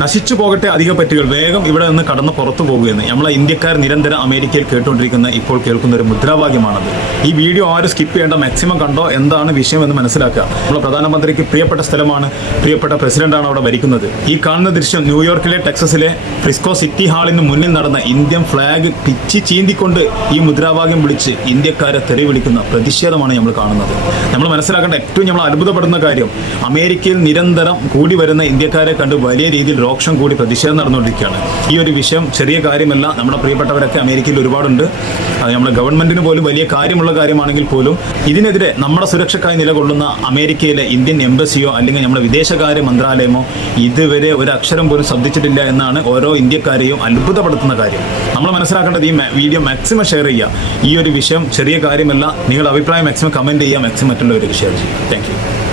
നശിച്ചു പോകട്ടെ അധിക പറ്റുകൾ, വേഗം ഇവിടെ നിന്ന് കടന്ന് പുറത്തു പോകുകയെന്ന് നമ്മളെ ഇന്ത്യക്കാർ നിരന്തരം അമേരിക്കയിൽ കേട്ടുകൊണ്ടിരിക്കുന്ന ഇപ്പോൾ കേൾക്കുന്ന ഒരു മുദ്രാവാക്യമാണത്. ഈ വീഡിയോ ആരും സ്കിപ്പ് ചെയ്യേണ്ട, മാക്സിമം കണ്ടോ, എന്താണ് വിഷയം എന്ന് മനസ്സിലാക്കുക. നമ്മളെ പ്രധാനമന്ത്രിക്ക് പ്രിയപ്പെട്ട സ്ഥലമാണ്, പ്രിയപ്പെട്ട പ്രസിഡന്റാണ് അവിടെ ഭരിക്കുന്നത്. ഈ കാണുന്ന ദൃശ്യം ന്യൂയോർക്കിലെ ടെക്സസിലെ ഫ്രിസ്കോ സിറ്റി ഹാളിന് മുന്നിൽ നടന്ന ഇന്ത്യൻ ഫ്ലാഗ് പിച്ചി ചീന്തിക്കൊണ്ട് ഈ മുദ്രാവാക്യം വിളിച്ച് ഇന്ത്യക്കാരെ തെറി വിളിക്കുന്ന പ്രതിഷേധമാണ് നമ്മൾ കാണുന്നത്. നമ്മൾ മനസ്സിലാക്കേണ്ട ഏറ്റവും നമ്മൾ അത്ഭുതപ്പെടുന്ന കാര്യം, അമേരിക്കയിൽ നിരന്തരം കൂടി വരുന്ന ഇന്ത്യക്കാരെ കണ്ട് വലിയ രീതിയിൽ രോക്ഷം കൂടി പ്രതിഷേധം നടന്നുകൊണ്ടിരിക്കുകയാണ്. ഈ ഒരു വിഷയം ചെറിയ കാര്യമല്ല. നമ്മുടെ പ്രിയപ്പെട്ടവരൊക്കെ അമേരിക്കയിൽ ഒരുപാടുണ്ട്. അത് നമ്മുടെ ഗവൺമെന്റിന് പോലും വലിയ കാര്യമുള്ള കാര്യമാണെങ്കിൽ പോലും ഇതിനെതിരെ നമ്മുടെ സുരക്ഷയ്ക്കായി നിലകൊള്ളുന്ന അമേരിക്കയിലെ ഇന്ത്യൻ എംബസിയോ അല്ലെങ്കിൽ നമ്മുടെ വിദേശകാര്യ മന്ത്രാലയമോ ഇതുവരെ ഒരു അക്ഷരം പോലും ശബ്ദിച്ചിട്ടില്ല എന്നാണ് ഓരോ ഇന്ത്യക്കാരെയും അത്ഭുതപ്പെടുത്തുന്ന കാര്യം. നമ്മൾ മനസ്സിലാക്കേണ്ടത് ഈ വീഡിയോ മാക്സിമം ഷെയർ ചെയ്യുക. ഈ ഒരു വിഷയം ചെറിയ കാര്യമല്ല. നിങ്ങളുടെ അഭിപ്രായം മാക്സിമം കമന്റ് ചെയ്യുക, മാക്സിമം മറ്റുള്ളവർക്ക് ഷെയർ ചെയ്യുക. Thank you.